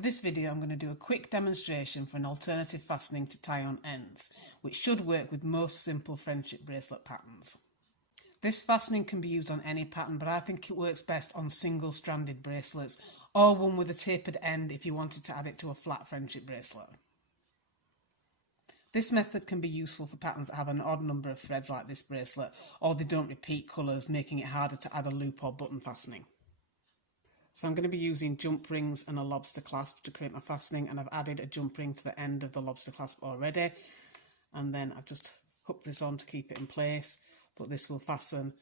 For this video, I'm going to do a quick demonstration for an alternative fastening to tie-on ends, which should work with most simple friendship bracelet patterns. This fastening can be used on any pattern, but I think it works best on single-stranded bracelets or one with a tapered end if you wanted to add it to a flat friendship bracelet. This method can be useful for patterns that have an odd number of threads like this bracelet, or they don't repeat colours, making it harder to add a loop or button fastening. So I'm going to be using jump rings and a lobster clasp to create my fastening, and I've added a jump ring to the end of the lobster clasp already, and then I've just hooked this on to keep it in place, but this will fasten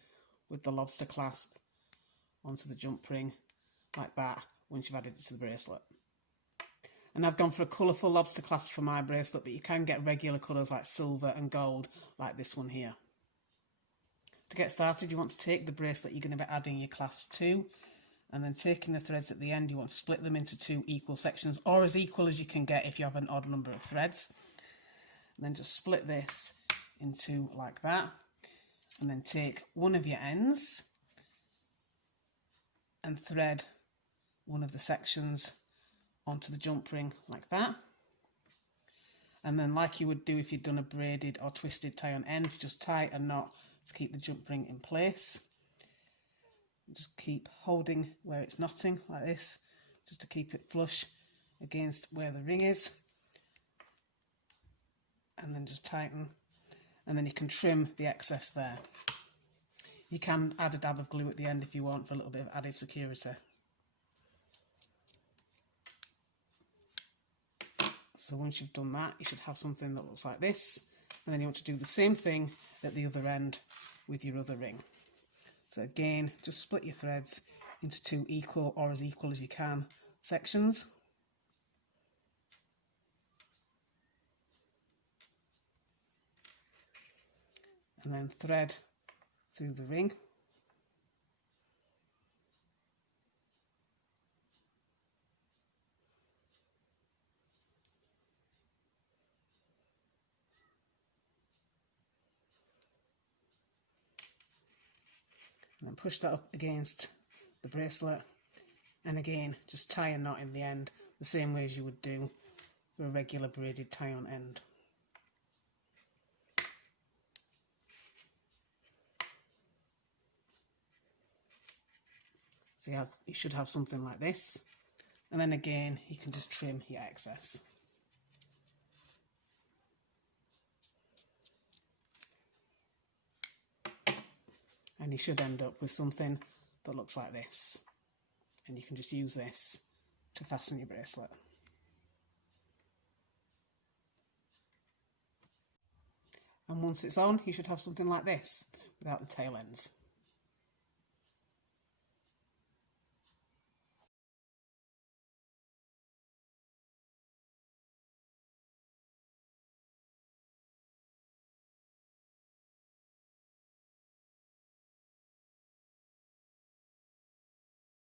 with the lobster clasp onto the jump ring like that once you've added it to the bracelet. And I've gone for a colourful lobster clasp for my bracelet, but you can get regular colours like silver and gold like this one here. To get started, you want to take the bracelet you're going to be adding your clasp to, and then taking the threads at the end, you want to split them into two equal sections, or as equal as you can get if you have an odd number of threads. And then just split this into like that, and then take one of your ends and thread one of the sections onto the jump ring like that. And then, like you would do if you'd done a braided or twisted tie-on end, just tie a knot to keep the jump ring in place. Just keep holding where it's knotting like this, just to keep it flush against where the ring is, and then just tighten, and then you can trim the excess there. You can add a dab of glue at the end if you want for a little bit of added security. So once you've done that, you should have something that looks like this, and then you want to do the same thing at the other end with your other ring. So again, just split your threads into two equal, or as equal as you can, sections. And then thread through the ring. And then push that up against the bracelet, and again just tie a knot in the end the same way as you would do for a regular braided tie-on end. So you should have something like this, and then again you can just trim your excess. And you should end up with something that looks like this, and you can just use this to fasten your bracelet. And once it's on, you should have something like this without the tail ends.